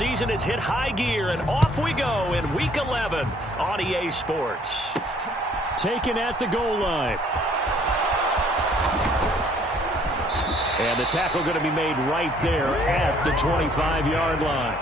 season has hit high gear, and off we go in Week 11 on EA Sports. Taken at the goal line. And the tackle going to be made right there at the 25-yard line.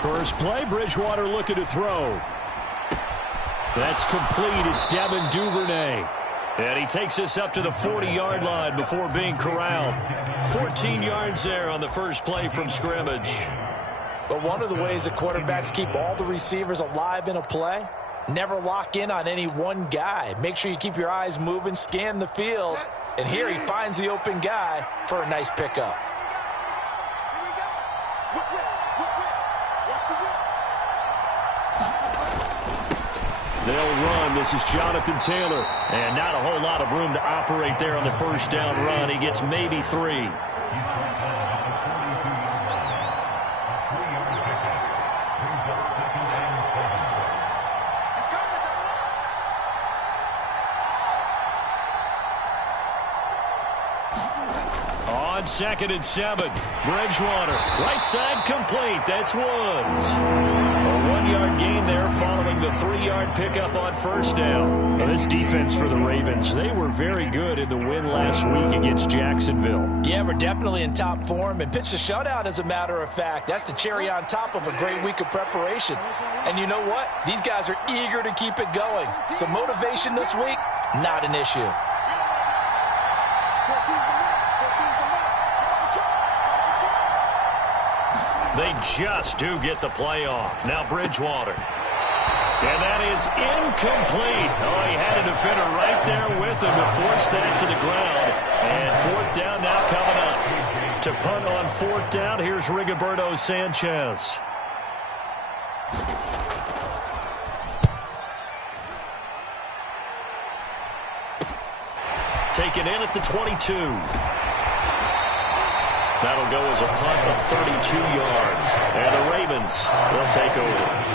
First play, Bridgewater looking to throw. That's complete. It's Devin Duvernay. And he takes us up to the 40-yard line before being corralled. 14 yards there on the first play from scrimmage. But one of the ways that quarterbacks keep all the receivers alive in a play, never lock in on any one guy. Make sure you keep your eyes moving, scan the field. And here he finds the open guy for a nice pickup. They'll run. This is Jonathan Taylor. And not a whole lot of room to operate there on the first down run. He gets maybe 3. On 2nd and 7, Bridgewater. Right side complete. That's Woods. A 1-yard gain there following the 3-yard pickup on first down. Well, this defense for the Ravens, they were very good in the win last week against Jacksonville. Yeah, we're definitely in top form and pitched a shutout, as a matter of fact. That's the cherry on top of a great week of preparation. And you know what? These guys are eager to keep it going. So motivation this week, not an issue. They just do get the playoff. Now Bridgewater. And that is incomplete. Oh, he had a defender right there with him to force that to the ground. And 4th down now coming up. To punt on 4th down, here's Rigoberto Sanchez. Taken in at the 22. That'll go as a punt of 32 yards. And the Ravens will take over.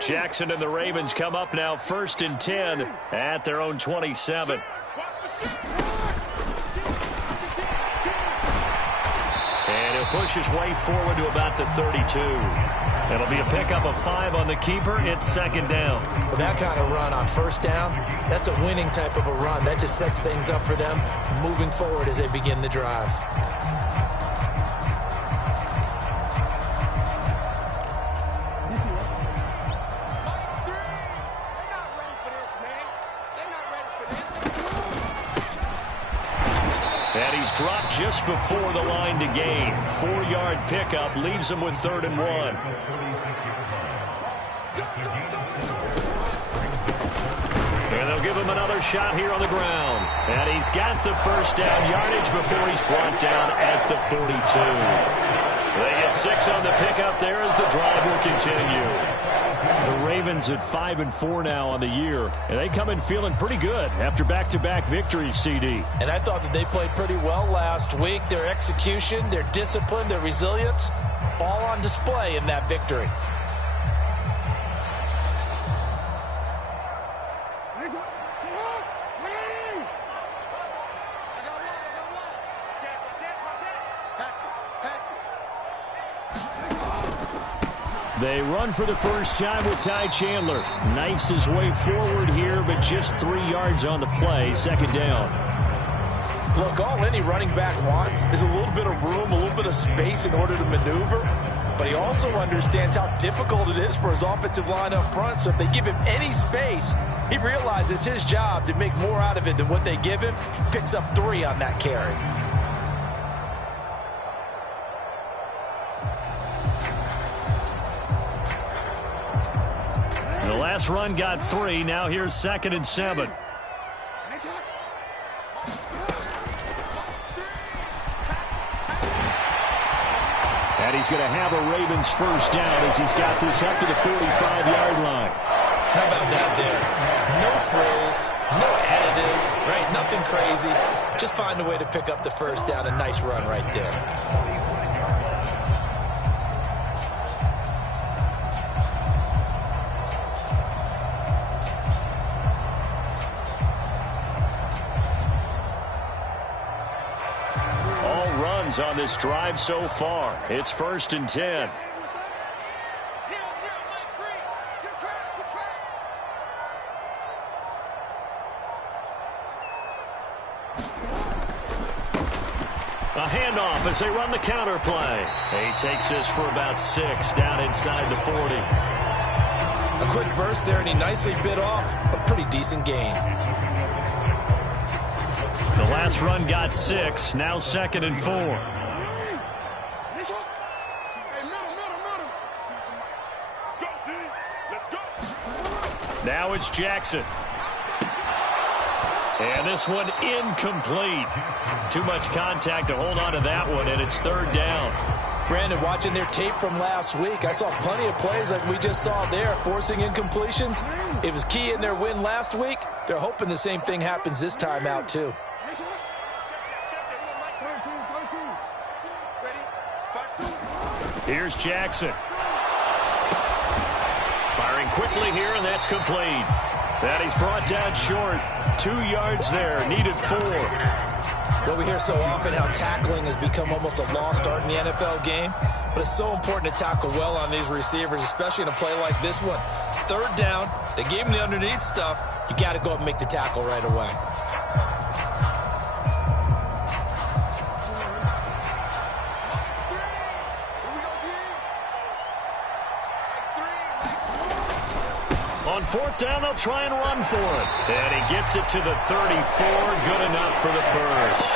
Jackson and the Ravens come up now 1st and 10 at their own 27. And he'll push his way forward to about the 32. It'll be a pickup of 5 on the keeper. It's 2nd down. Well, that kind of run on 1st down, that's a winning type of a run. That just sets things up for them moving forward as they begin the drive. And he's dropped just before the line to gain. 4-yard pickup leaves him with 3rd and 1. And they'll give him another shot here on the ground. And he's got the 1st down yardage before he's brought down at the 42. They get 6 on the pickup there as the drive will continue. The Ravens at 5-4 now on the year, and they come in feeling pretty good after back-to-back victories, CD. And I thought that they played pretty well last week. Their execution, their discipline, their resilience, all on display in that victory. They run for the first time with Ty Chandler. Knifes his way forward here, but just 3 yards on the play. 2nd down. Look, all any running back wants is a little bit of room, a little bit of space in order to maneuver. but he also understands how difficult it is for his offensive line up front. So if they give him any space, he realizes his job to make more out of it than what they give him. Picks up 3 on that carry. The last run got 3. Now here's 2nd and 7. And he's going to have a Ravens first down as he's got this up to the 45-yard line. How about that there? No frills, no additives, right? Nothing crazy. Just find a way to pick up the first down. A nice run right there. On this drive so far. It's 1st and 10. A handoff as they run the counter play. He takes this for about 6 down inside the 40. A quick burst there, and he nicely bit off a pretty decent gain. The last run got 6. Now 2nd and 4. Now it's Jackson. And this one incomplete. Too much contact to hold on to that one, and it's 3rd down. Brandon, watching their tape from last week, I saw plenty of plays like we just saw there, forcing incompletions. It was key in their win last week. They're hoping the same thing happens this time out, too. Here's Jackson. Firing quickly here, and that's complete. That he's brought down short. 2 yards there, needed 4. Well, we hear so often how tackling has become almost a lost art in the NFL game, but it's so important to tackle well on these receivers, especially in a play like this one. 3rd down, they gave him the underneath stuff. You got to go up and make the tackle right away. On 4th down, they'll try and run for it. And he gets it to the 34. Good enough for the first.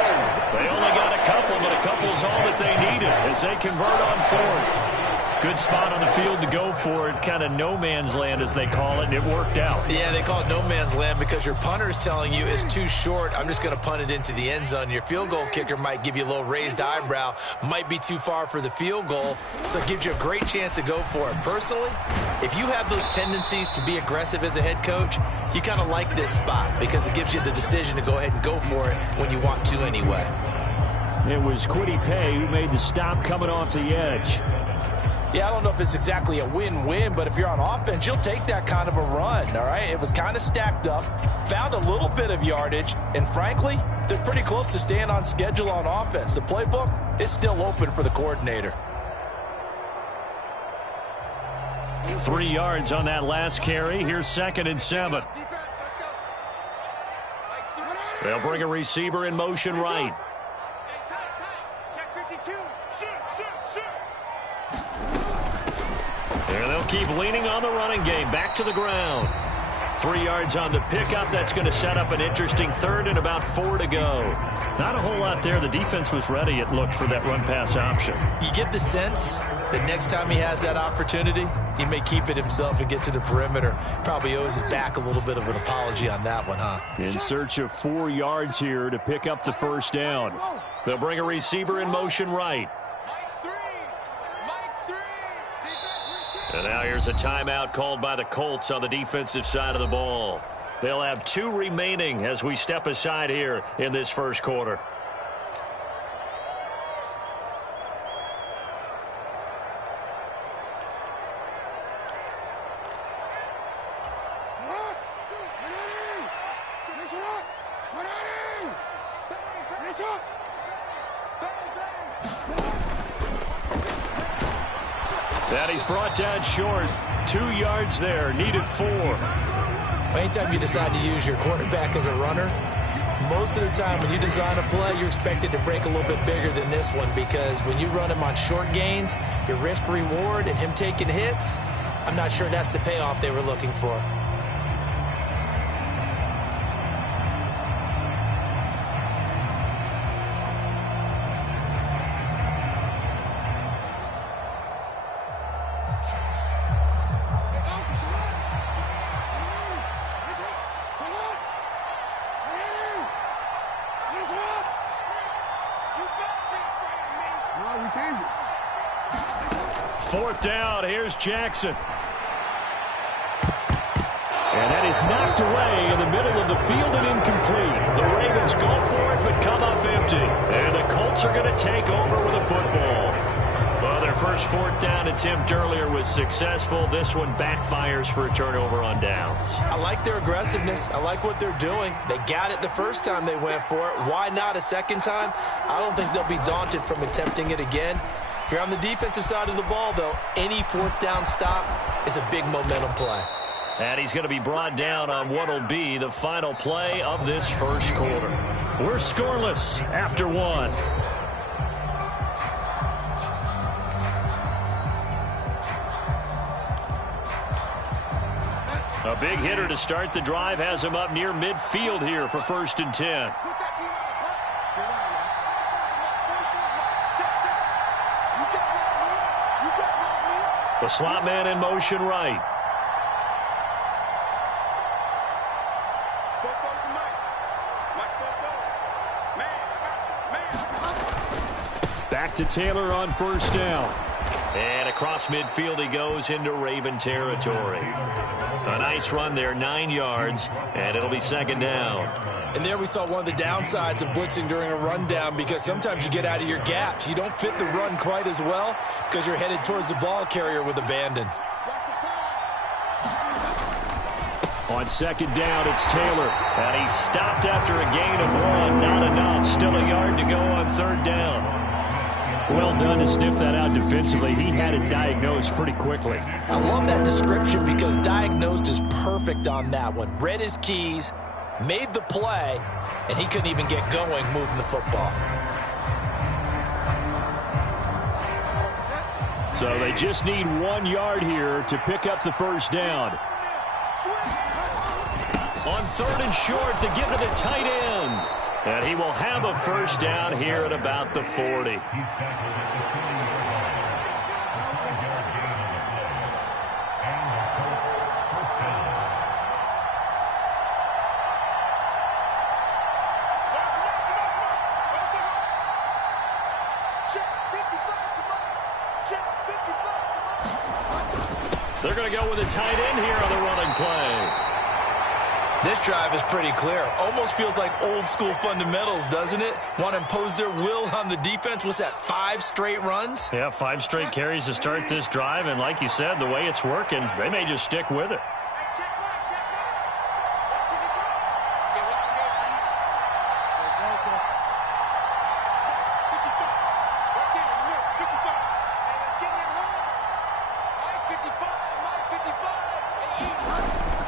They only got a couple, but a couple's all that they needed as they convert on 4th. Good spot on the field to go for it. Kind of no man's land, as they call it, and it worked out. Yeah, they call it no man's land because your punter's telling you it's too short. I'm just going to punt it into the end zone. Your field goal kicker might give you a little raised eyebrow. Might be too far for the field goal, so it gives you a great chance to go for it. Personally, if you have those tendencies to be aggressive as a head coach, you kind of like this spot because it gives you the decision to go ahead and go for it when you want to anyway. It was Kwity Paye who made the stop coming off the edge. Yeah, I don't know if it's exactly a win-win, but if you're on offense, you'll take that kind of a run, all right? It was kind of stacked up, found a little bit of yardage, and frankly, they're pretty close to staying on schedule on offense. The playbook is still open for the coordinator. 3 yards on that last carry. Here's 2nd and 7. They'll bring a receiver in motion right. And they'll keep leaning on the running game. Back to the ground. 3 yards on the pickup. That's going to set up an interesting 3rd and about 4 to go. Not a whole lot there. The defense was ready, it looked, for that run-pass option. You get the sense that next time he has that opportunity, he may keep it himself and get to the perimeter. Probably owes his back a little bit of an apology on that one, huh? In search of 4 yards here to pick up the first down. They'll bring a receiver in motion right. And now here's a timeout called by the Colts on the defensive side of the ball. They'll have 2 remaining as we step aside here in this first quarter. That he's brought down short. 2 yards there. Needed 4. Anytime you decide to use your quarterback as a runner, Most of the time when you design a play, you're expected to break a little bit bigger than this one because when you run him on short gains, your risk-reward and him taking hits, I'm not sure that's the payoff they were looking for. Fourth down, here's Jackson. And that is knocked away in the middle of the field and incomplete. The Ravens go for it but come up empty. And the Colts are going to take over with a football. Well, their first fourth down attempt earlier was successful. This one backfires for a turnover on downs. I like their aggressiveness. I like what they're doing. They got it the first time they went for it. Why not a second time? I don't think they'll be daunted from attempting it again. If you're on the defensive side of the ball, though, any fourth down stop is a big momentum play. And he's going to be brought down on what will be the final play of this first quarter. We're scoreless after one. A big hitter to start the drive has him up near midfield here for 1st and 10. The slot man in motion right. Back to Taylor on 1st down. And across midfield he goes into Raven territory. A nice run there, 9 yards, and it'll be 2nd down. And there we saw one of the downsides of blitzing during a rundown because sometimes you get out of your gaps. You don't fit the run quite as well because you're headed towards the ball carrier with abandon. On 2nd down, it's Taylor. And he's stopped after a gain of 1. Not enough. Still a yard to go on 3rd down. Well done to sniff that out defensively. He had it diagnosed pretty quickly. I love that description because diagnosed is perfect on that one. Read his keys, made the play, and he couldn't even get going moving the football. So they just need 1 yard here to pick up the 1st down. On 3rd and short to give it a tight end. And he will have a 1st down here at about the 40. They're going to go with a tight end here on the running play. This drive is pretty clear. Almost feels like old school fundamentals, doesn't it? Want to impose their will on the defense. What's that, 5 straight runs? Yeah, 5 straight carries to start this drive. And like you said, the way it's working, they may just stick with it.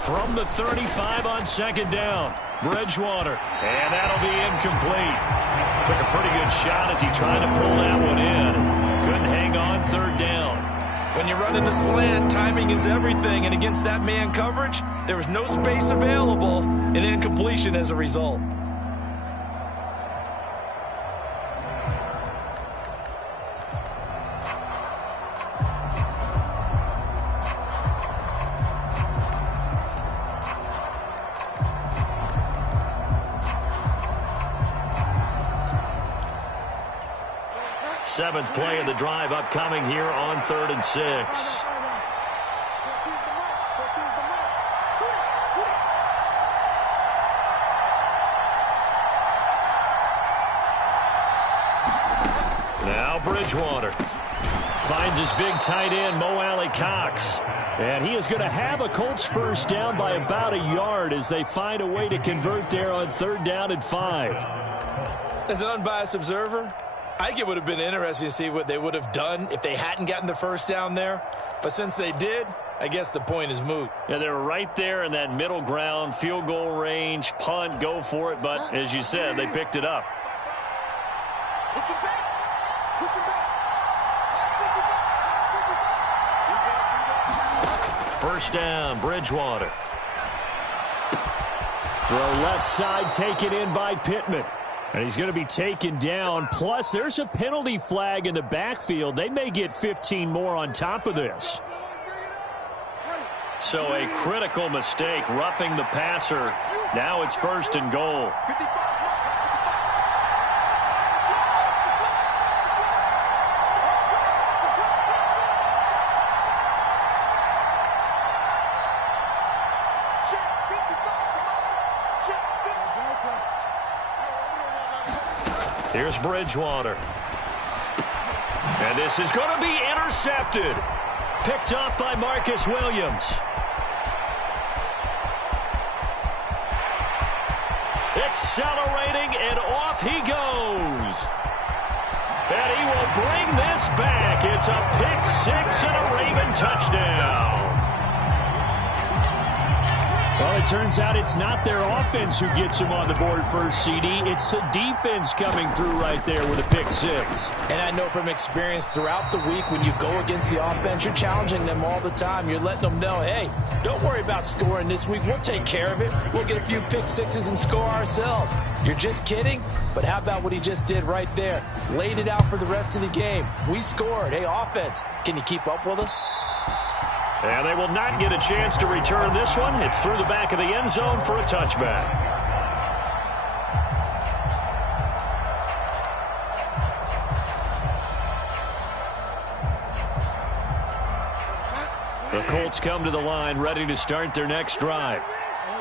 From the 35 on 2nd down, Bridgewater. And that'll be incomplete. Took a pretty good shot as he tried to pull that one in. Couldn't hang on 3rd down. When you're running a slant, timing is everything. And against that man coverage, there was no space available, and incompletion as a result. Seventh play of the drive upcoming here on 3rd and 6. Now Bridgewater finds his big tight end, Mo Alley-Cox. And he is going to have a Colts 1st down by about a yard as they find a way to convert there on 3rd down and 5. As an unbiased observer, I think it would have been interesting to see what they would have done if they hadn't gotten the 1st down there. But since they did, I guess the point is moot. Yeah, they were right there in that middle ground, field goal range, punt, go for it. But as you said, they picked it up. Push it back. Push it back. First down, Bridgewater. Throw left side, taken in by Pittman. And he's going to be taken down. Plus, there's a penalty flag in the backfield. They may get 15 more on top of this. So a critical mistake, roughing the passer. Now it's first and goal. Here's Bridgewater. And this is going to be intercepted. Picked up by Marcus Williams. Accelerating, and off he goes. And he will bring this back. It's a pick six and a Raven touchdown. Well, it turns out it's not their offense who gets him on the board first, CD. It's the defense coming through right there with a pick six. And I know from experience throughout the week, when you go against the offense, you're challenging them all the time. You're letting them know, hey, don't worry about scoring this week. We'll take care of it. We'll get a few pick sixes and score ourselves. You're just kidding? But how about what he just did right there? Laid it out for the rest of the game. We scored. Hey, offense, can you keep up with us? And they will not get a chance to return this one. It's through the back of the end zone for a touchback. The Colts come to the line, ready to start their next drive.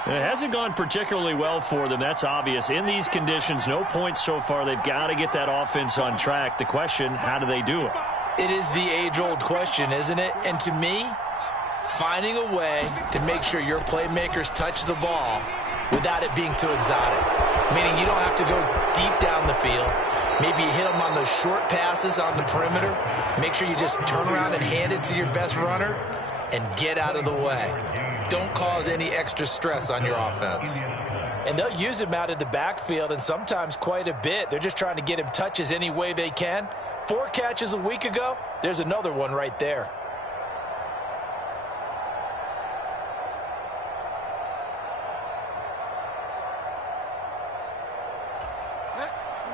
It hasn't gone particularly well for them. That's obvious. In these conditions, no points so far. They've got to get that offense on track. The question, how do they do it? It is the age-old question, isn't it? And to me, finding a way to make sure your playmakers touch the ball without it being too exotic. Meaning you don't have to go deep down the field. Maybe you hit them on those short passes on the perimeter. Make sure you just turn around and hand it to your best runner and get out of the way. Don't cause any extra stress on your offense. And they'll use him out of the backfield, and sometimes quite a bit. They're just trying to get him touches any way they can. 4 catches a week ago, there's another one right there.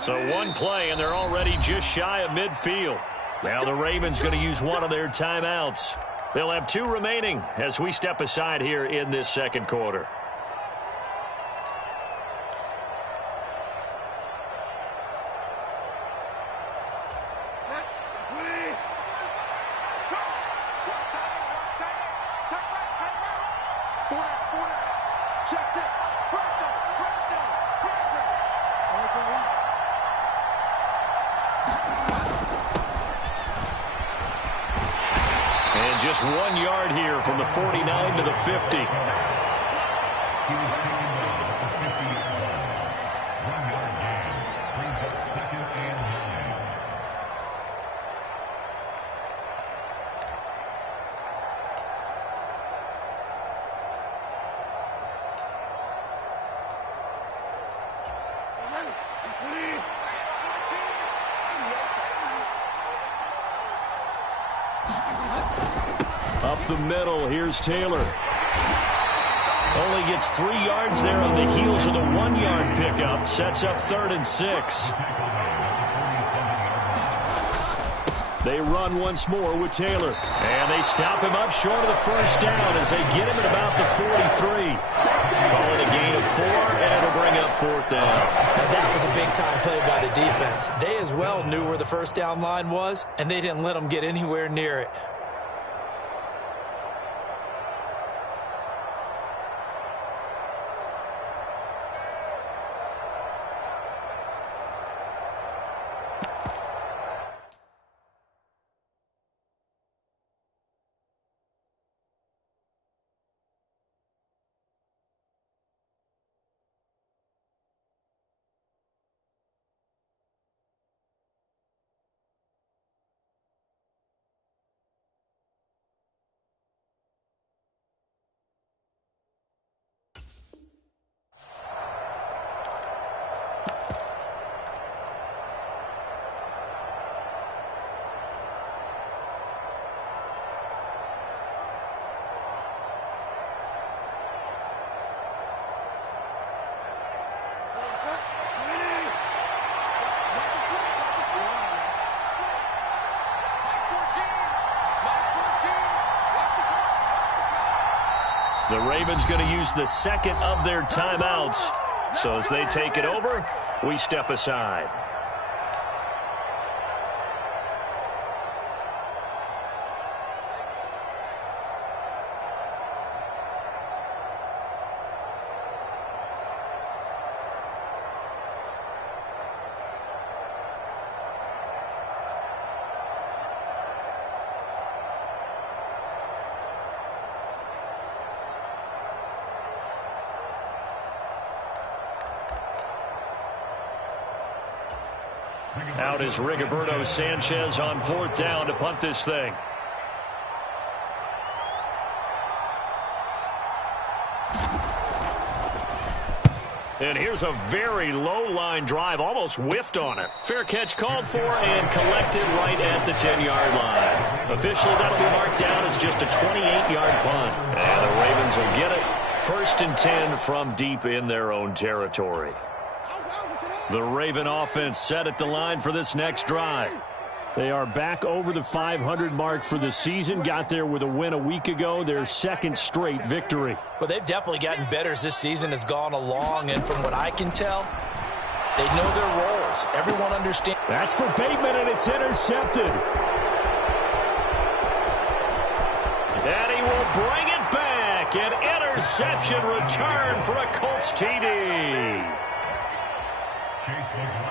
So one play, and they're already just shy of midfield. Now the Ravens going to use one of their timeouts. They'll have 2 remaining as we step aside here in this second quarter. And just 1 yard here from the 49 to the 50. Up the middle, here's Taylor. Only gets 3 yards there on the heels of the 1 yard pickup. Sets up 3rd and 6. They run once more with Taylor. And they stop him up short of the first down as they get him at about the 43. Call it a gain of 4, and it'll bring up 4th down. Now that was a big-time play by the defense. They as well knew where the first down line was, and they didn't let them get anywhere near it. The Ravens going to use the second of their timeouts. So as they take it over, we step aside. Out is Rigoberto Sanchez on 4th down to punt this thing. And here's a very low line drive, almost whiffed on it. Fair catch called for and collected right at the 10-yard line. Officially, that'll be marked down as just a 28-yard punt. And the Ravens will get it. 1st and 10 from deep in their own territory. The Raven offense set at the line for this next drive. They are back over the 500 mark for the season. Got there with a win a week ago, their second straight victory. Well, they've definitely gotten better as this season has gone along, and from what I can tell, they know their roles. Everyone understands. That's for Bateman, and it's intercepted. And he will bring it back. An interception return for a Colts TD.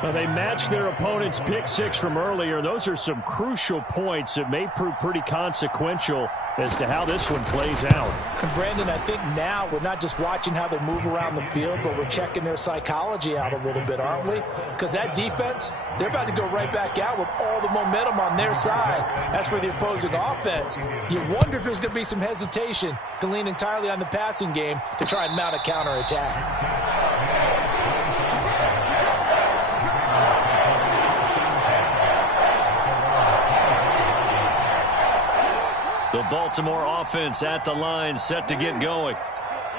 Well, they matched their opponent's pick six from earlier. Those are some crucial points that may prove pretty consequential as to how this one plays out. And Brandon, I think now we're not just watching how they move around the field, but we're checking their psychology out a little bit, aren't we? Because that defense, they're about to go right back out with all the momentum on their side. That's for the opposing offense. You wonder if there's going to be some hesitation to lean entirely on the passing game to try and mount a counterattack. The Baltimore offense at the line, set to get going.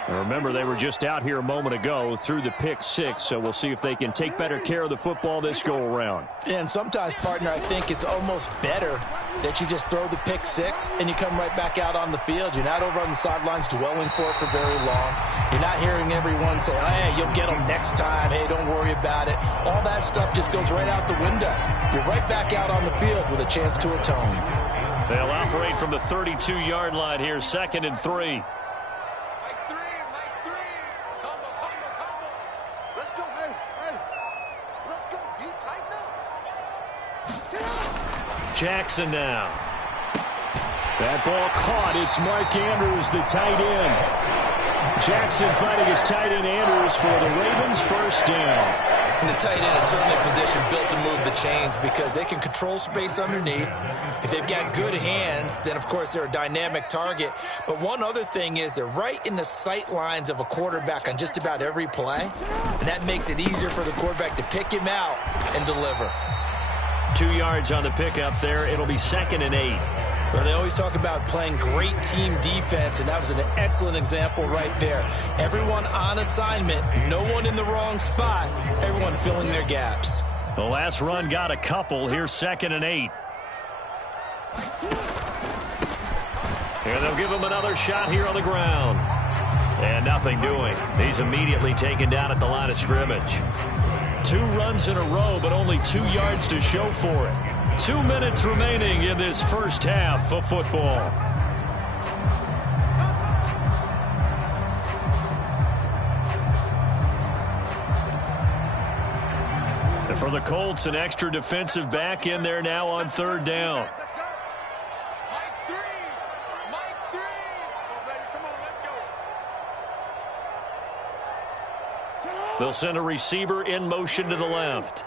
And remember, they were just out here a moment ago through the pick six, so we'll see if they can take better care of the football this go-around. And sometimes, partner, I think it's almost better that you just throw the pick six and you come right back out on the field. You're not over on the sidelines dwelling for it for very long. You're not hearing everyone say, oh, hey, you'll get them next time. Hey, don't worry about it. All that stuff just goes right out the window. You're right back out on the field with a chance to atone. They'll operate from the 32-yard line here, 2nd and 3. Let's go, man. Hey, let's go. Deep, tighten up. Get up. Jackson now. That ball caught. It's Mark Andrews, the tight end. Jackson fighting his tight end Andrews for the Ravens' 1st down. And the tight end is certainly a position built to move the chains because they can control space underneath. If they've got good hands, then, of course, they're a dynamic target. But one other thing is they're right in the sight lines of a quarterback on just about every play. And that makes it easier for the quarterback to pick him out and deliver. 2 yards on the pickup there. It'll be 2nd and 8. Well, they always talk about playing great team defense, and that was an excellent example right there. Everyone on assignment, no one in the wrong spot, everyone filling their gaps. The last run got a couple. Here's 2nd and 8. Here they'll give him another shot here on the ground. And nothing doing. He's immediately taken down at the line of scrimmage. 2 runs in a row, but only 2 yards to show for it. 2 minutes remaining in this first half of football. And for the Colts, an extra defensive back in there now on 3rd down. They'll send a receiver in motion to the left.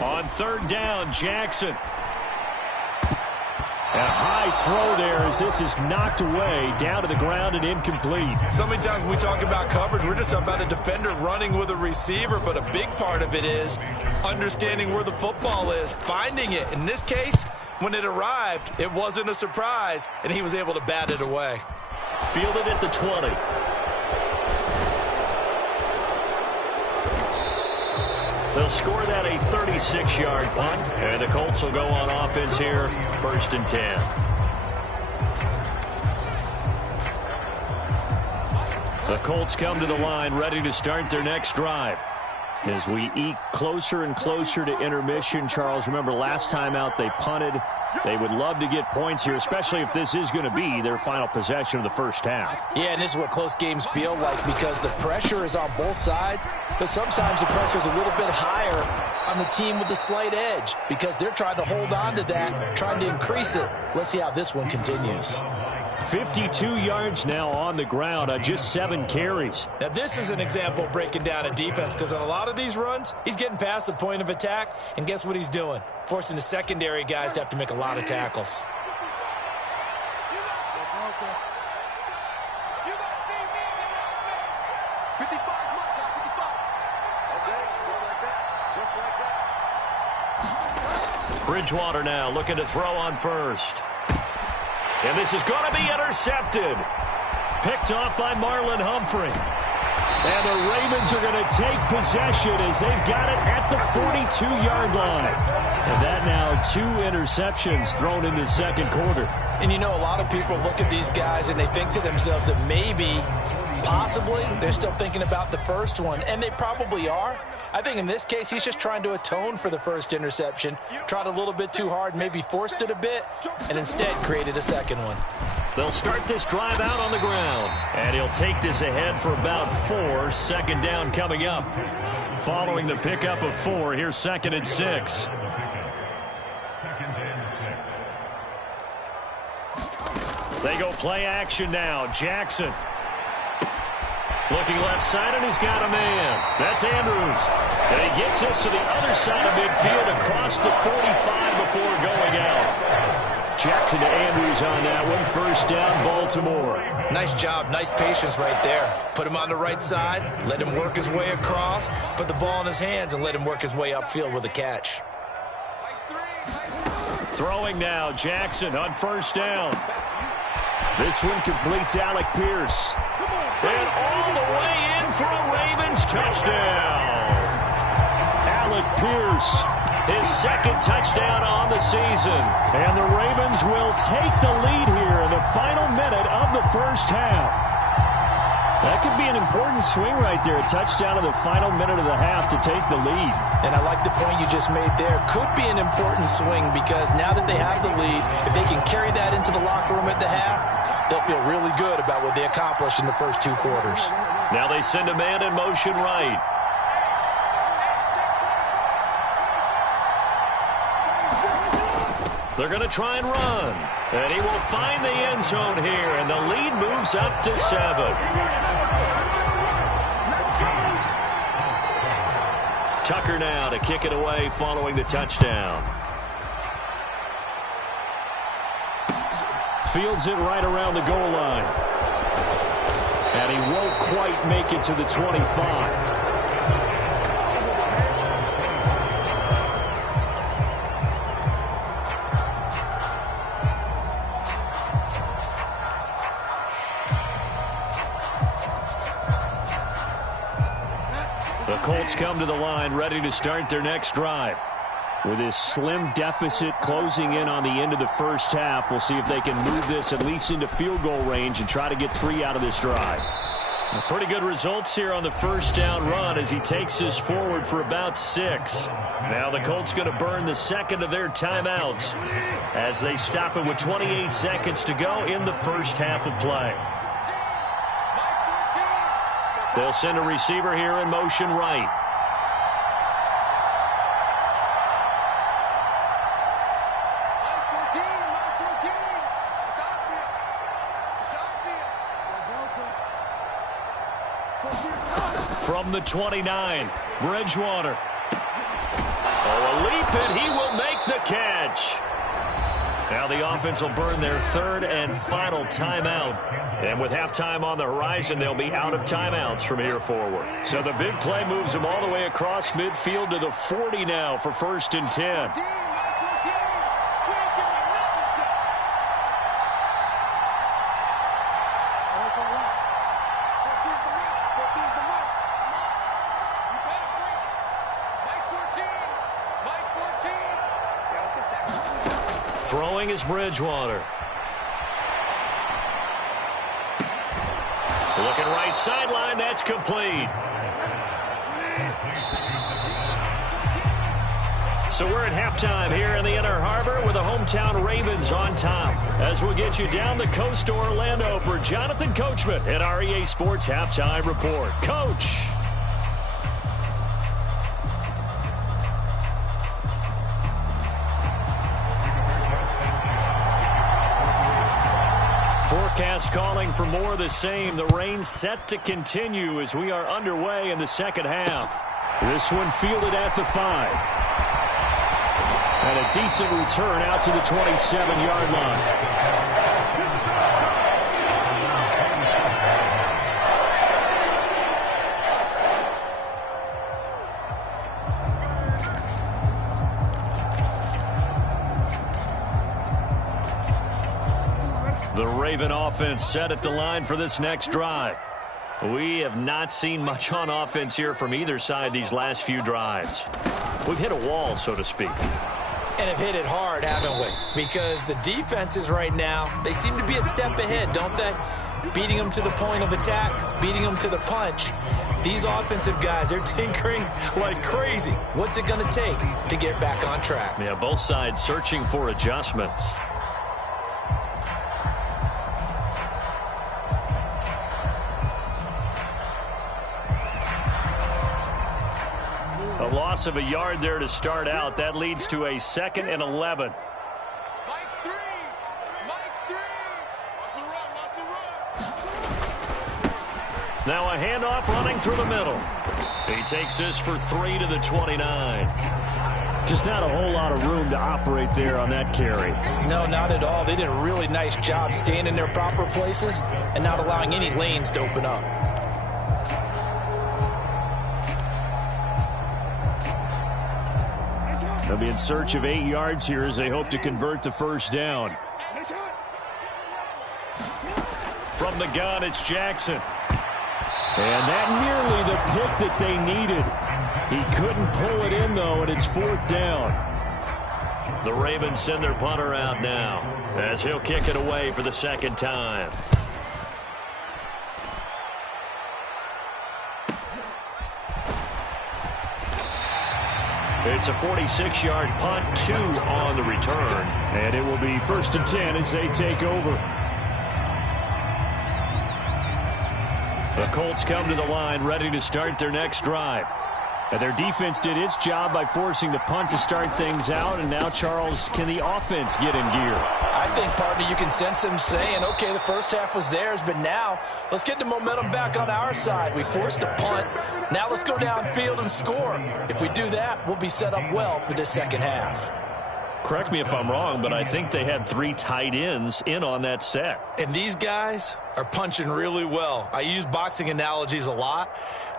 On 3rd down, Jackson. A high throw there as this is knocked away, down to the ground and incomplete. So many times when we talk about coverage, we're just about a defender running with a receiver, but a big part of it is understanding where the football is, finding it. In this case, when it arrived, it wasn't a surprise, and he was able to bat it away. Fielded at the 20. They'll score that a 36-yard punt, and the Colts will go on offense here, 1st and 10. The Colts come to the line, ready to start their next drive. As we eke closer and closer to intermission, Charles, remember last time out they punted. They would love to get points here, especially if this is going to be their final possession of the first half. Yeah, and this is what close games feel like because the pressure is on both sides, but sometimes the pressure is a little bit higher on the team with the slight edge because they're trying to hold on to that, trying to increase it. Let's see how this one continues. 52 yards now on the ground on just 7 carries. Now, this is an example of breaking down a defense because on a lot of these runs, he's getting past the point of attack, and guess what he's doing? Forcing the secondary guys to have to make a lot of tackles. Bridgewater now looking to throw on first. And this is going to be intercepted. Picked off by Marlon Humphrey. And the Ravens are going to take possession as they've got it at the 42-yard line. And that now 2 interceptions thrown in the second quarter. And you know, a lot of people look at these guys and they think to themselves that maybe, possibly, they're still thinking about the first one. And they probably are. I think in this case, he's just trying to atone for the first interception. Tried a little bit too hard, maybe forced it a bit, and instead created a second one. They'll start this drive out on the ground. And he'll take this ahead for about 4. Second down coming up. Following the pickup of 4, here's 2nd and 6. They go play action now. Jackson. Looking left side, and he's got a man. That's Andrews. And he gets us to the other side of midfield across the 45 before going out. Jackson to Andrews on that one. 1st down, Baltimore. Nice job. Nice patience right there. Put him on the right side. Let him work his way across. Put the ball in his hands and let him work his way upfield with a catch. Throwing now, Jackson on 1st down. This one complete to Alec Pierce. And all the way in for a Ravens touchdown. Alec Pierce, his 2nd touchdown on the season. And the Ravens will take the lead here in the final minute of the first half. That could be an important swing right there. A touchdown in the final minute of the half to take the lead. And I like the point you just made there. Could be an important swing because now that they have the lead, if they can carry that into the locker room at the half, they'll feel really good about what they accomplished in the first 2 quarters. Now they send a man in motion right. They're going to try and run. And he will find the end zone here, and the lead moves up to 7. Tucker now to kick it away following the touchdown. Fields it right around the goal line. And he won't quite make it to the 25. The Colts come to the line, ready to start their next drive. With this slim deficit closing in on the end of the first half, we'll see if they can move this at least into field goal range and try to get 3 out of this drive. Pretty good results here on the first down run as he takes us forward for about 6. Now the Colts going to burn the 2nd of their timeouts as they stop it with 28 seconds to go in the first half of play. They'll send a receiver here in motion right. From the 29, Bridgewater. Oh, a leap, and he will make the catch. Now the offense will burn their 3rd and final timeout. And with halftime on the horizon, they'll be out of timeouts from here forward. So the big play moves them all the way across midfield to the 40 now for 1st and 10. throwing is Bridgewater. Looking right sideline, that's complete. So we're at halftime here in the Inner Harbor with the hometown Ravens on top. As we'll get you down the coast to Orlando for Jonathan Coachman at our EA Sports Halftime Report. Coach. Forecast calling for more of the same. The rain set to continue as we are underway in the second half. This one fielded at the 5. And a decent return out to the 27-yard line. The Raven offense set at the line for this next drive. We have not seen much on offense here from either side these last few drives. We've hit a wall, so to speak. And have hit it hard, haven't we? Because the defenses right now, they seem to be a step ahead, don't they? Beating them to the point of attack, beating them to the punch. These offensive guys, they're tinkering like crazy. What's it going to take to get back on track? Yeah, both sides searching for adjustments. A loss of a yard there to start out. That leads to a 2nd and 11. Mike 3. Mike 3. Watch the run. Watch the run. Now a handoff running through the middle. He takes this for 3 to the 29. Just not a whole lot of room to operate there on that carry. No, not at all. They did a really nice job staying in their proper places and not allowing any lanes to open up. They'll be in search of 8 yards here as they hope to convert the first down. From the gun, it's Jackson. And that nearly the pick that they needed. He couldn't pull it in, though, and it's 4th down. The Ravens send their punter out now as he'll kick it away for the 2nd time. It's a 46-yard punt, 2 on the return. And it will be 1st and 10 as they take over. The Colts come to the line ready to start their next drive. And their defense did its job by forcing the punt to start things out. And now, Charles, can the offense get in gear? I think, partner, you can sense them saying, okay, the first half was theirs, but now let's get the momentum back on our side. We forced a punt. Now let's go downfield and score. If we do that, we'll be set up well for this second half. Correct me if I'm wrong, but I think they had 3 tight ends in on that set. And these guys are punching really well. I use boxing analogies a lot.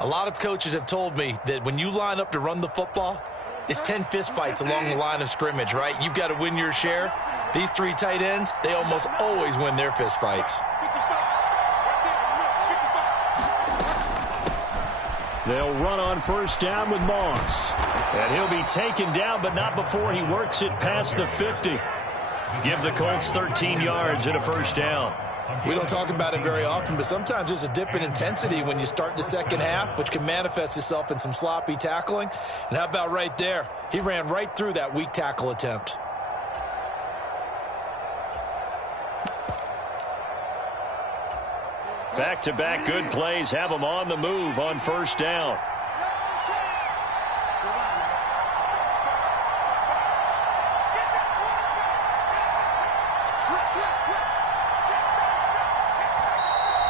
A lot of coaches have told me that when you line up to run the football, it's 10 fistfights along the line of scrimmage, right? You've got to win your share. These 3 tight ends, they almost always win their fistfights. They'll run on first down with Moss. And he'll be taken down, but not before he works it past the 50. Give the Colts 13 yards and a first down. We don't talk about it very often, but sometimes there's a dip in intensity when you start the second half, which can manifest itself in some sloppy tackling. And how about right there? He ran right through that weak tackle attempt. Back-to-back good plays have them on the move on first down.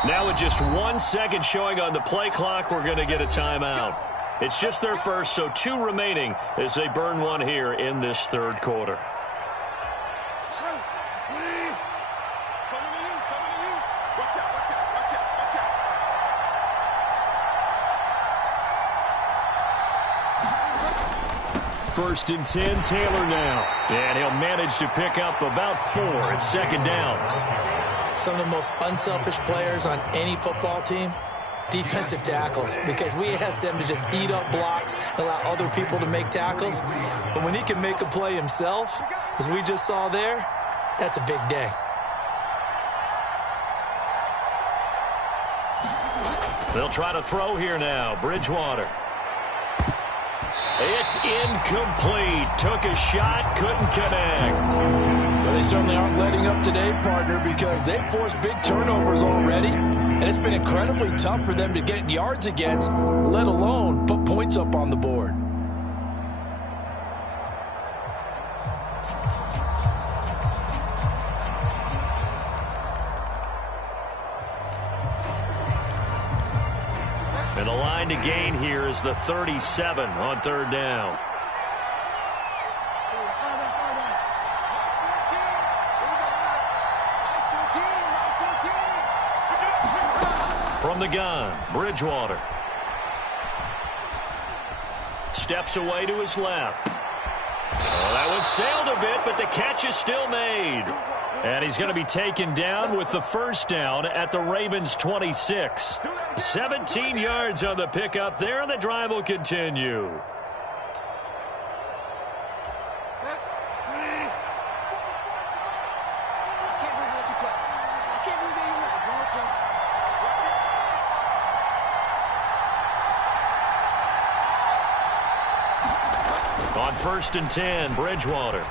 Now with just 1 second showing on the play clock, we're going to get a timeout. It's just their first, so 2 remaining as they burn one here in this 3rd quarter. First and 10, Taylor now. And he'll manage to pick up about 4 at 2nd down. Some of the most unselfish players on any football team, defensive tackles, because we ask them to just eat up blocks and allow other people to make tackles. But when he can make a play himself, as we just saw there, That's a big day. They'll try to throw here now. Bridgewater. It's incomplete. Took a shot, couldn't connect. Well, they certainly aren't letting up today, partner, because they've forced big turnovers already. And it's been incredibly tough for them to get yards against, let alone put points up on the board. And the line to gain here is the 37 on third down. From the gun, Bridgewater. Steps away to his left. Oh, that one sailed a bit, but the catch is still made. And he's going to be taken down with the first down at the Ravens' 26. 17 yards on the pickup there, and the drive will continue. On 1st and 10, Bridgewater.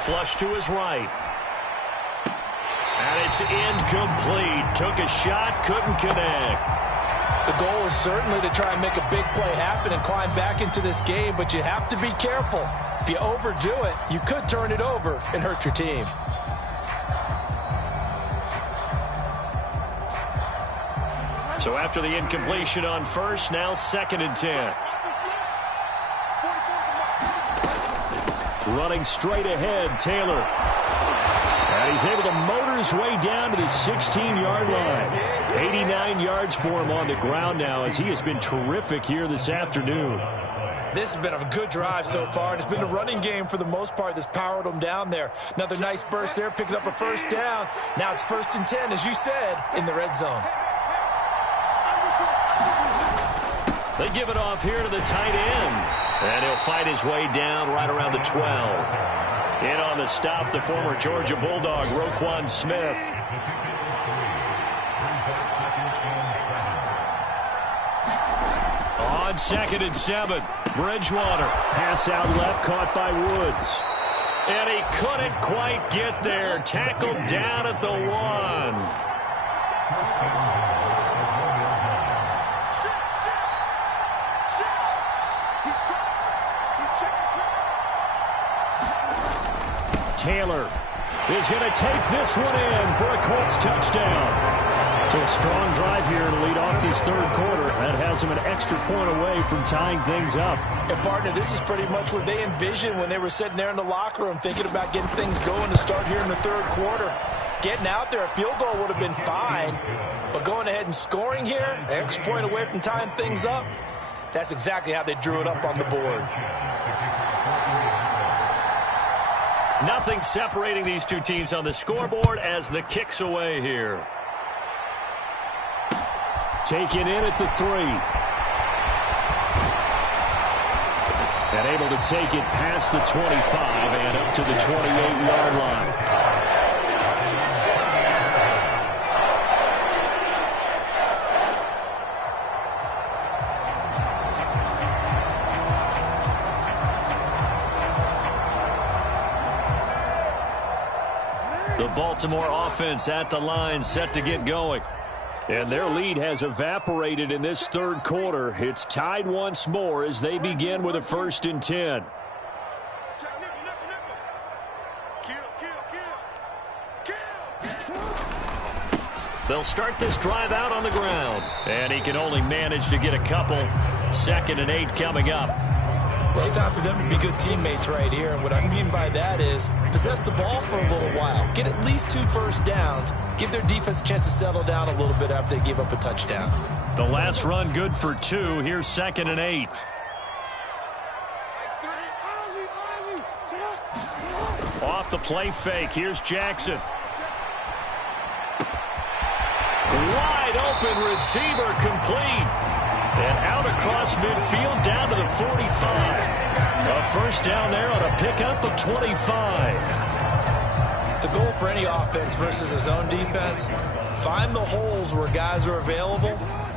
Flush to his right. And it's incomplete. Took a shot, couldn't connect. The goal is certainly to try and make a big play happen and climb back into this game, but you have to be careful. If you overdo it, you could turn it over and hurt your team. So after the incompletion on 1st, now 2nd and 10. Running straight ahead, Taylor. And he's able to motor his way down to the 16-yard line. 89 yards for him on the ground now, as he has been terrific here this afternoon. This has been a good drive so far, and it's been a running game for the most part that's powered them down there. Another nice burst there, picking up a first down. Now it's 1st and 10, as you said, in the red zone. They give it off here to the tight end. And he'll fight his way down right around the 12. In on the stop, the former Georgia Bulldog, Roquan Smith. On 2nd and 7, Bridgewater. Pass out left, caught by Woods. And he couldn't quite get there. Tackled down at the 1. Taylor is going to take this one in for a Colts touchdown. So a strong drive here to lead off this third quarter. That has them an extra point away from tying things up. And, partner, this is pretty much what they envisioned when they were sitting there in the locker room thinking about getting things going to start here in the third quarter. Getting out there, a field goal would have been fine. But going ahead and scoring here, an extra point away from tying things up, that's exactly how they drew it up on the board. Nothing separating these two teams on the scoreboard as the kick's away here. Taken in at the 3. And able to take it past the 25 and up to the 28-yard line. The Baltimore offense at the line, set to get going. And their lead has evaporated in this third quarter. It's tied once more as they begin with a 1st and 10. They'll start this drive out on the ground. And he can only manage to get a couple. 2nd and 8 coming up. Well, it's time for them to be good teammates right here. And what I mean by that is possess the ball for a little while. Get at least 2 first downs. Give their defense a chance to settle down a little bit after they give up a touchdown. The last run good for 2. Here's 2nd and 8. Off the play fake. Here's Jackson. Wide open receiver complete. And out across midfield down to the 45. A first down there on a pickup of 25. The goal for any offense versus a zone defense, find the holes where guys are available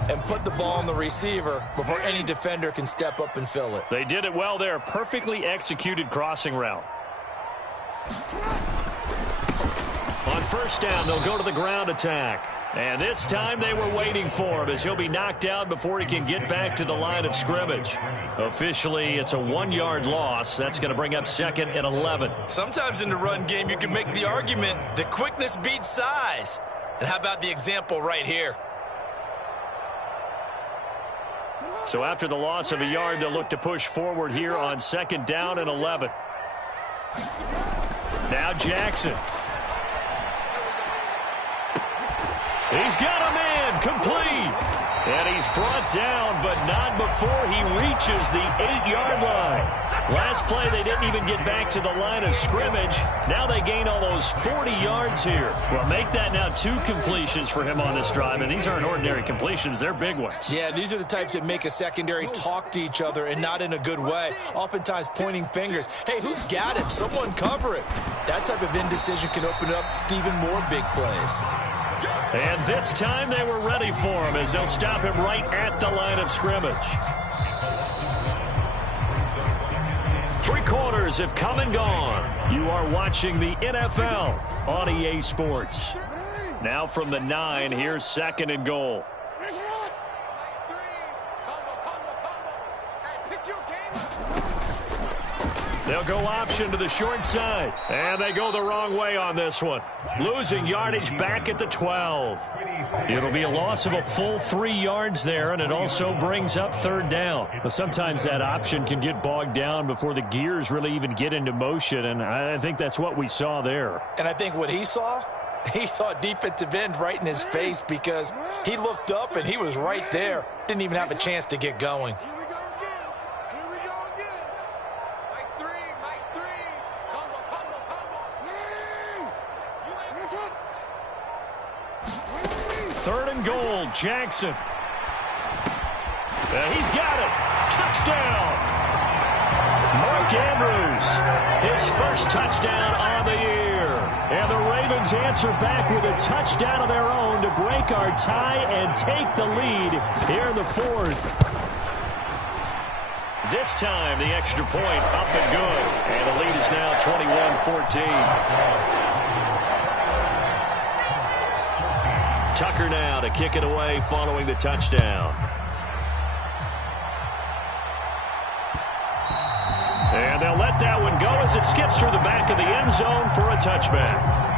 and put the ball on the receiver before any defender can step up and fill it. They did it well there. Perfectly executed crossing route. On first down, they'll go to the ground attack. And this time they were waiting for him as he'll be knocked out before he can get back to the line of scrimmage. Officially, it's a 1-yard loss. That's going to bring up 2nd and 11. Sometimes in the run game, you can make the argument that quickness beats size. And how about the example right here? So after the loss of a yard, they'll look to push forward here on 2nd down and 11. Now Jackson. He's got a man complete. And he's brought down, but not before he reaches the 8-yard line. Last play, they didn't even get back to the line of scrimmage. Now they gain almost 40 yards here. Well, make that now 2 completions for him on this drive, and these aren't ordinary completions. They're big ones. Yeah, these are the types that make a secondary talk to each other and not in a good way. Oftentimes pointing fingers. Hey, who's got him? Someone cover it. That type of indecision can open up to even more big plays. And this time they were ready for him as they'll stop him right at the line of scrimmage. 3 quarters have come and gone. You are watching the NFL on EA Sports. Now from the 9, here's 2nd and goal. They'll go option to the short side. And they go the wrong way on this one. Losing yardage back at the 12. It'll be a loss of a full 3 yards there, and it also brings up 3rd down. But sometimes that option can get bogged down before the gears really even get into motion, and I think that's what we saw there. And I think what he saw defensive end right in his face because he looked up and he was right there. Didn't even have a chance to get going. Third and goal, Jackson. He's got it. Touchdown. Mark Andrews, his first touchdown on the year. And the Ravens answer back with a touchdown of their own to break our tie and take the lead here in the 4th. This time, the extra point up and good. And the lead is now 21-14. Tucker now to kick it away following the touchdown. And they'll let that one go as it skips through the back of the end zone for a touchback.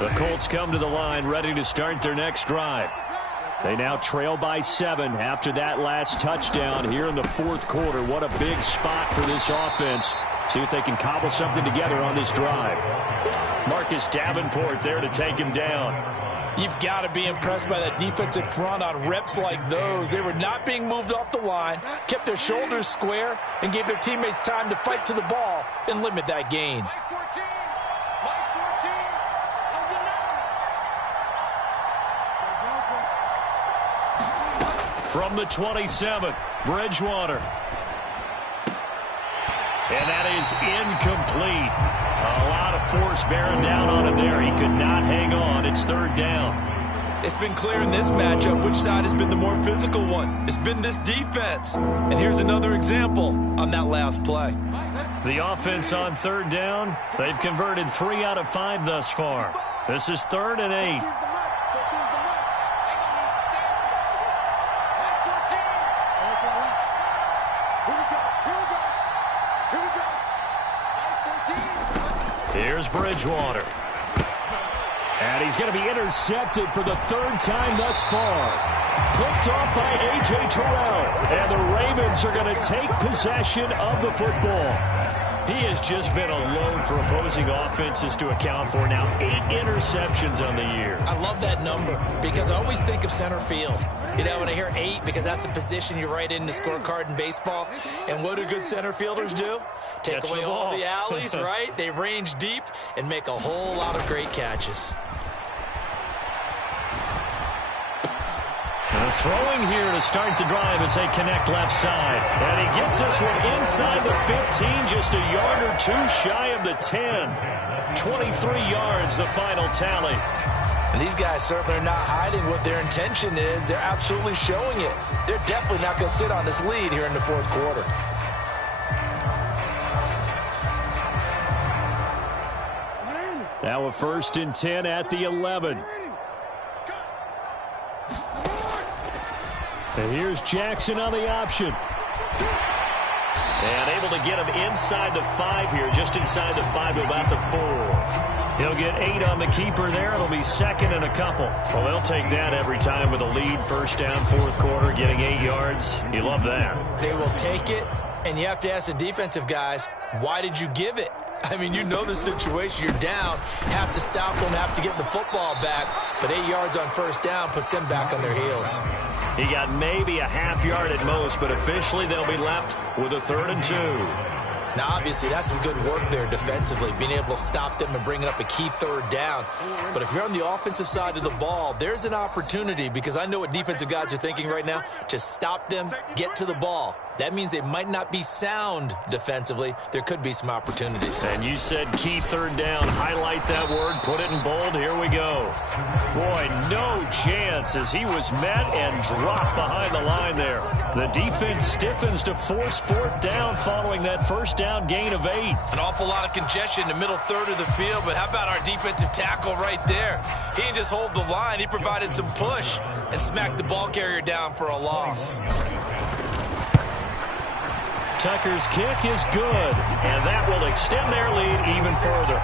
The Colts come to the line ready to start their next drive. They now trail by 7 after that last touchdown here in the 4th quarter. What a big spot for this offense. See if they can cobble something together on this drive. Marcus Davenport there to take him down. You've got to be impressed by that defensive front on reps like those. They were not being moved off the line, kept their shoulders square, and gave their teammates time to fight to the ball and limit that gain. From the 27, Bridgewater. And that is incomplete. A lot of force bearing down on him there. He could not hang on. It's 3rd down. It's been clear in this matchup which side has been the more physical one. It's been this defense. And here's another example on that last play. The offense on 3rd down, they've converted 3 out of 5 thus far. This is 3rd and 8. Here's Bridgewater. And he's going to be intercepted for the 3rd time thus far. Picked off by A.J. Terrell. And the Ravens are going to take possession of the football. He has just been a load for opposing offenses to account for. Now 8 interceptions on the year. I love that number because I always think of center field. You know, when I hear 8, because that's the position you write in the scorecard in baseball. And what do good center fielders do? Take away all the alleys, right? They range deep and make a whole lot of great catches. Throwing here to start the drive as they connect left side. And he gets this one inside the 15, just a yard or 2 shy of the 10. 23 yards, the final tally. And these guys certainly are not hiding what their intention is. They're absolutely showing it. They're definitely not going to sit on this lead here in the fourth quarter. Now a 1st and 10 at the 11. And here's Jackson on the option. And able to get him inside the 5 here, just inside the 5 to about the 4. He'll get 8 on the keeper there. It'll be 2nd and a couple. Well, they'll take that every time with a lead. 1st down, 4th quarter, getting 8 yards. You love that. They will take it, and you have to ask the defensive guys, why did you give it? I mean, you know the situation. You're down, have to stop them, have to get the football back. But 8 yards on 1st down puts them back on their heels. He got maybe a half yard at most, but officially they'll be left with a 3rd and 2. Now, obviously, that's some good work there defensively, being able to stop them and bringing up a key 3rd down. But if you're on the offensive side of the ball, there's an opportunity, because I know what defensive guys are thinking right now, to stop them, get to the ball. That means they might not be sound defensively. There could be some opportunities. And you said key 3rd down. Highlight that word. Put it in bold. Here we go. Boy, no chance as he was met and dropped behind the line there. The defense stiffens to force 4th down following that 1st down gain of 8. An awful lot of congestion in the middle 3rd of the field, but how about our defensive tackle right there? He didn't just hold the line. He provided some push and smacked the ball carrier down for a loss. Tucker's kick is good, and that will extend their lead even further.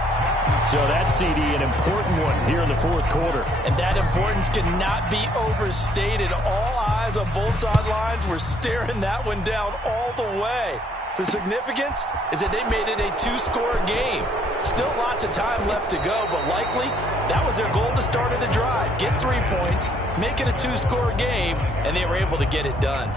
So that CD, an important one here in the 4th quarter. And that importance cannot be overstated. All eyes on both sidelines were staring that one down all the way. The significance is that they made it a 2-score game. Still lots of time left to go, but likely that was their goal at the start of the drive. Get 3 points, make it a 2-score game, and they were able to get it done.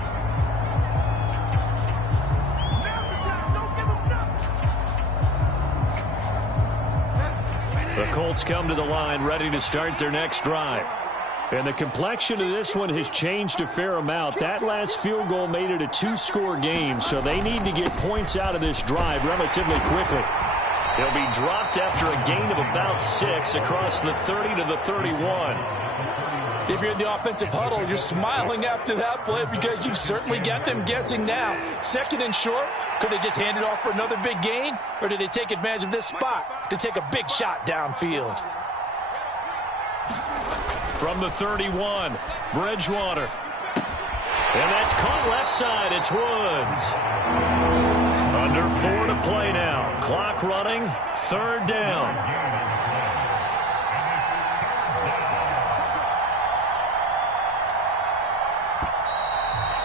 The Colts come to the line ready to start their next drive. And the complexion of this one has changed a fair amount. That last field goal made it a 2-score game, so they need to get points out of this drive relatively quickly. They'll be dropped after a gain of about 6 across the 30 to the 31. If you're in the offensive huddle, you're smiling after that play because you've certainly got them guessing now. 2nd and short, could they just hand it off for another big gain? Or did they take advantage of this spot to take a big shot downfield? From the 31, Bridgewater. And that's caught left side. It's Woods. Under 4 to play now. Clock running. 3rd down.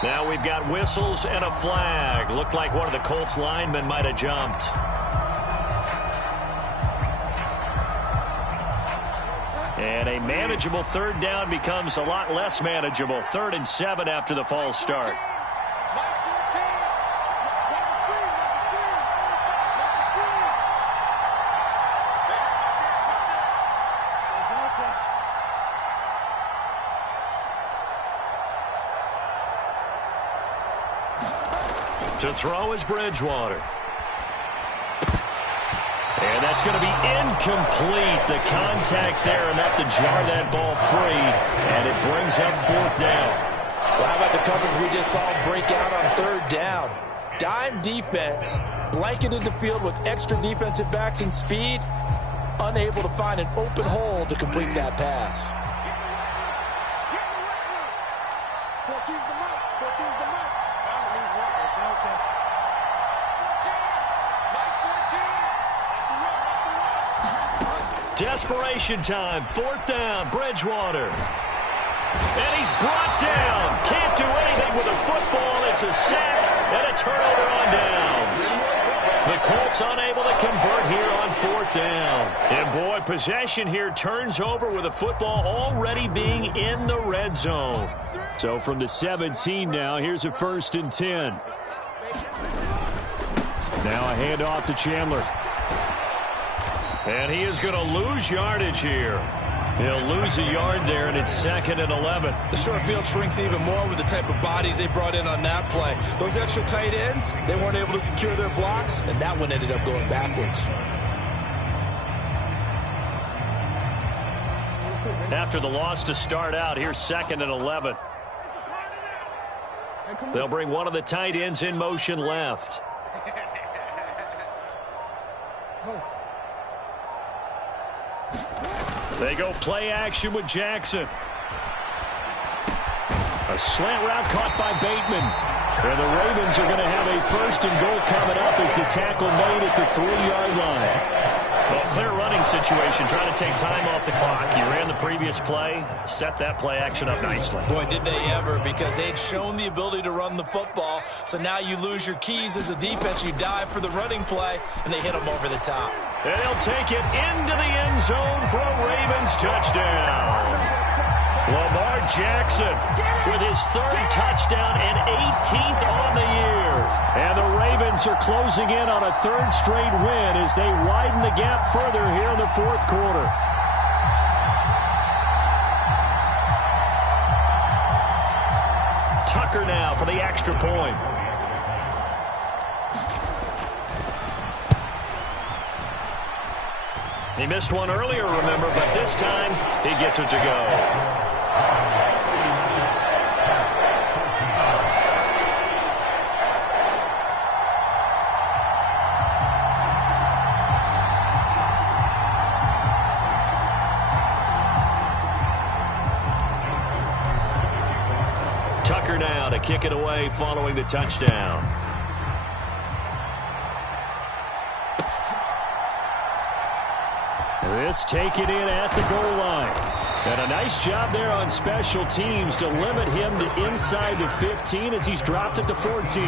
Now we've got whistles and a flag. Looked like one of the Colts linemen might have jumped. And a manageable 3rd down becomes a lot less manageable. 3rd and 7 after the false start. To throw is Bridgewater. And that's going to be incomplete. The contact there enough to jar that ball free. And it brings up 4th down. Well, how about the coverage we just saw break out on 3rd down? Dime defense, blanketed the field with extra defensive backs and speed. Unable to find an open hole to complete that pass. 14's the mark. 14's the mark. Desperation time. 4th down. Bridgewater. And he's brought down. Can't do anything with a football. It's a sack and a turnover on downs. The Colts unable to convert here on 4th down. And boy, possession here turns over with the football already being in the red zone. So from the 17 now, here's a 1st and 10. Now a handoff to Chandler. And he is going to lose yardage here. He'll lose a yard there, and it's 2nd and 11. The short field shrinks even more with the type of bodies they brought in on that play. Those extra tight ends, they weren't able to secure their blocks, and that one ended up going backwards. After the loss to start out, here's 2nd and 11. They'll bring one of the tight ends in motion left. They go play action with Jackson. A slant route caught by Bateman. And the Ravens are going to have a 1st and goal coming up as the tackle made at the 3-yard line. Well, clear running situation, trying to take time off the clock. You ran the previous play, set that play action up nicely. Boy, did they ever, because they'd shown the ability to run the football. So now you lose your keys as a defense. You dive for the running play, and they hit them over the top. And he'll take it into the end zone for a Ravens touchdown. Lamar Jackson with his 3rd touchdown and 18th on the year. And the Ravens are closing in on a 3rd straight win as they widen the gap further here in the 4th quarter. Tucker now for the extra point. He missed one earlier, remember, but this time he gets it to go. Tucker now to kick it away following the touchdown. This taken in at the goal line. And a nice job there on special teams to limit him to inside the 15 as he's dropped at the 14.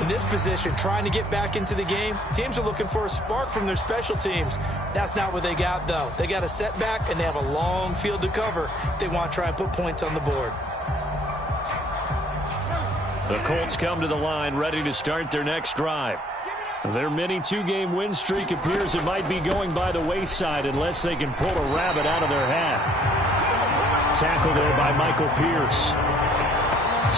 In this position, trying to get back into the game, teams are looking for a spark from their special teams. That's not what they got, though. They got a setback, and they have a long field to cover if they want to try and put points on the board. The Colts come to the line ready to start their next drive. Their mini 2-game win streak appears it might be going by the wayside unless they can pull a rabbit out of their hat. Tackle there by Michael Pierce.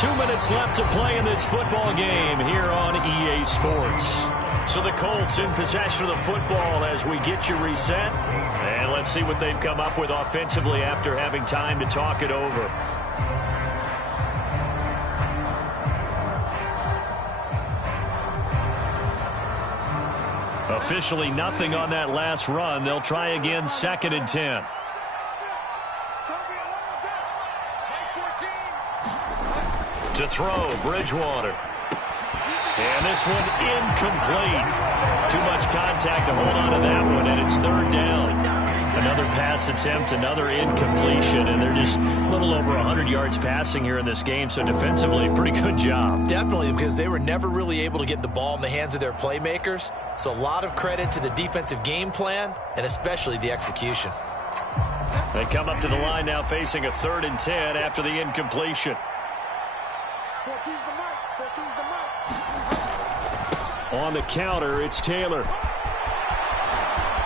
2 minutes left to play in this football game here on EA Sports. So the Colts in possession of the football as we get you reset. And let's see what they've come up with offensively after having time to talk it over. Officially nothing on that last run. They'll try again, 2nd and 10. To throw, Bridgewater. And this one incomplete. Too much contact to hold on to that one, and it's 3rd down. Another pass attempt, another incompletion, and they're just a little over 100 yards passing here in this game, so defensively, pretty good job. Definitely, because they were never really able to get the ball in the hands of their playmakers, so a lot of credit to the defensive game plan, and especially the execution. They come up to the line now facing a 3rd and 10 after the incompletion. 14's the mark. 14's the mark. On the counter, it's Taylor.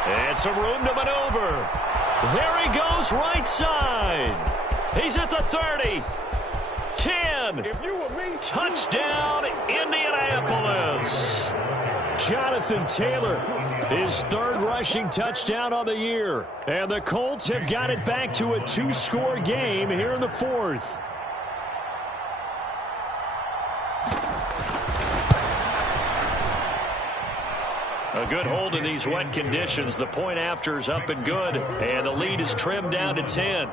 And some room to maneuver. There he goes, right side. He's at the 30. 10. Touchdown, Indianapolis. Jonathan Taylor, his 3rd rushing touchdown on the year. And the Colts have got it back to a 2-score game here in the 4th. A good hold in these wet conditions. The point after is up and good, and the lead is trimmed down to 10.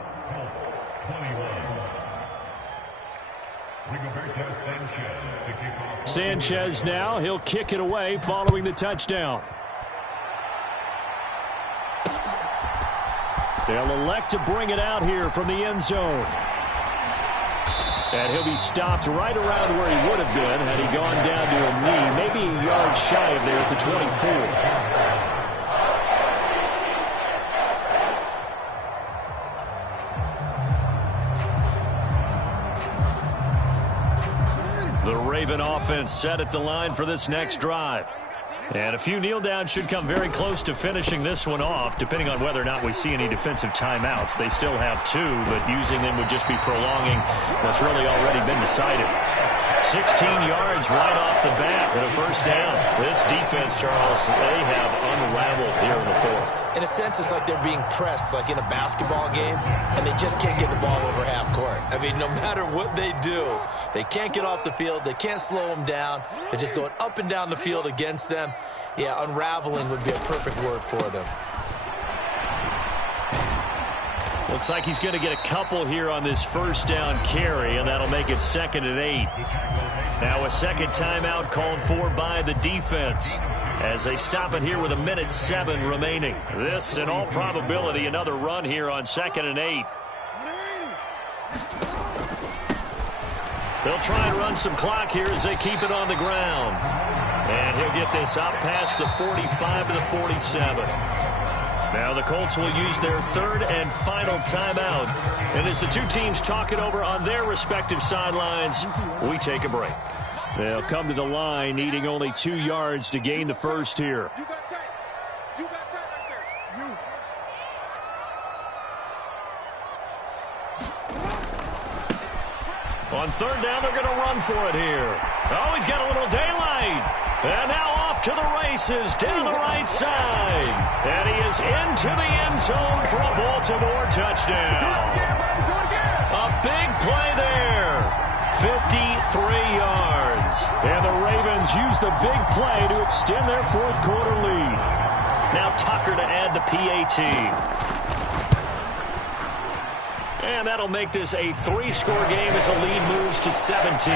Sanchez now, he'll kick it away following the touchdown. They'll elect to bring it out here from the end zone. And he'll be stopped right around where he would have been had he gone down to a knee, maybe a yard shy of there at the 24. The Raven offense set at the line for this next drive. And a few kneel downs should come very close to finishing this one off, depending on whether or not we see any defensive timeouts. They still have 2, but using them would just be prolonging what's really already been decided. 16 yards right off the bat and a first down. This defense, Charles, they have unraveled here in the fourth. In a sense, it's like they're being pressed, like in a basketball game, and they just can't get the ball over half court. I mean, no matter what they do, they can't get off the field. They can't slow them down. They're just going up and down the field against them. Yeah, unraveling would be a perfect word for them. Looks like he's going to get a couple here on this first down carry, and that'll make it 2nd and 8. Now a second timeout called for by the defense as they stop it here with 1:07 remaining. This, in all probability, another run here on 2nd and 8. They'll try and run some clock here as they keep it on the ground. And he'll get this out past the 45 to the 47. Now the Colts will use their 3rd and final timeout. And as the two teams talk it over on their respective sidelines, we take a break. They'll come to the line needing only 2 yards to gain the first here. You got tight. You got tight right there. On 3rd down, they're going to run for it here. Oh, he's got a little daylight. And now off to the races down the right side. And he is into the end zone for a Baltimore touchdown. A big play there. 53 yards. And the Ravens use the big play to extend their 4th quarter lead. Now Tucker to add the PAT. And that'll make this a 3-score game as the lead moves to 17.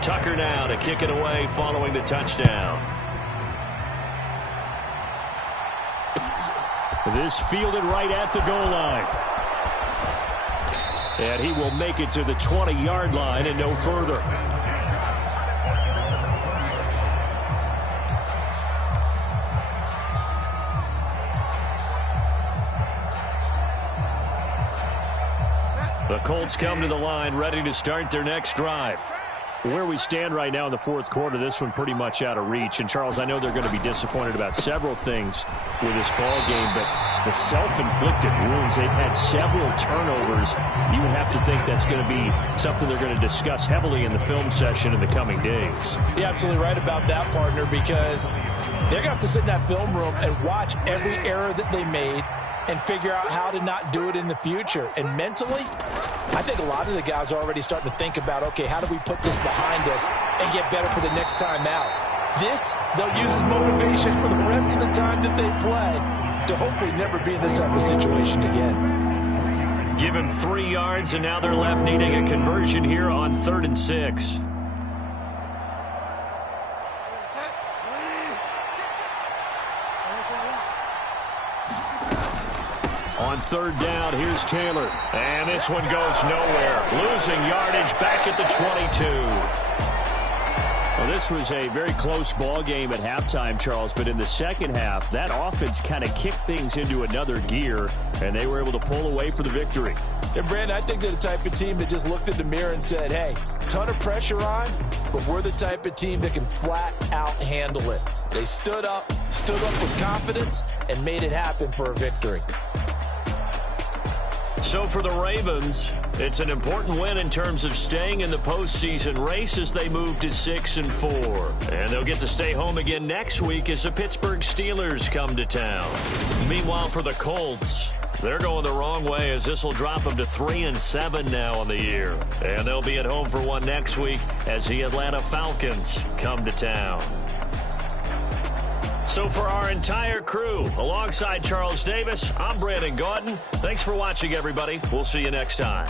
Tucker now to kick it away following the touchdown. This fielded right at the goal line. And he will make it to the 20-yard line and no further. The Colts come to the line ready to start their next drive. Where we stand right now in the 4th quarter, this one pretty much out of reach. And, Charles, I know they're going to be disappointed about several things with this ball game, but the self-inflicted wounds, they've had several turnovers. You would have to think that's going to be something they're going to discuss heavily in the film session in the coming days. You're absolutely right about that, partner, because they're going to have to sit in that film room and watch every error that they made and figure out how to not do it in the future. And mentally, I think a lot of the guys are already starting to think about, okay, how do we put this behind us and get better for the next time out? This, they'll use as motivation for the rest of the time that they play to hopefully never be in this type of situation again. Give him 3 yards, and now they're left needing a conversion here on 3rd and 6. On 3rd down, here's Taylor. And this one goes nowhere. Losing yardage back at the 22. Well, this was a very close ball game at halftime, Charles, but in the second half, that offense kind of kicked things into another gear, and they were able to pull away for the victory. And, Brandon, I think they're the type of team that just looked in the mirror and said, hey, ton of pressure on, but we're the type of team that can flat out handle it. They stood up with confidence, and made it happen for a victory. So for the Ravens, it's an important win in terms of staying in the postseason race as they move to 6-4. And they'll get to stay home again next week as the Pittsburgh Steelers come to town. Meanwhile, for the Colts, they're going the wrong way as this will drop them to 3-7 now on the year. And they'll be at home for one next week as the Atlanta Falcons come to town. So for our entire crew, alongside Charles Davis, I'm Brandon Gaudin. Thanks for watching, everybody. We'll see you next time.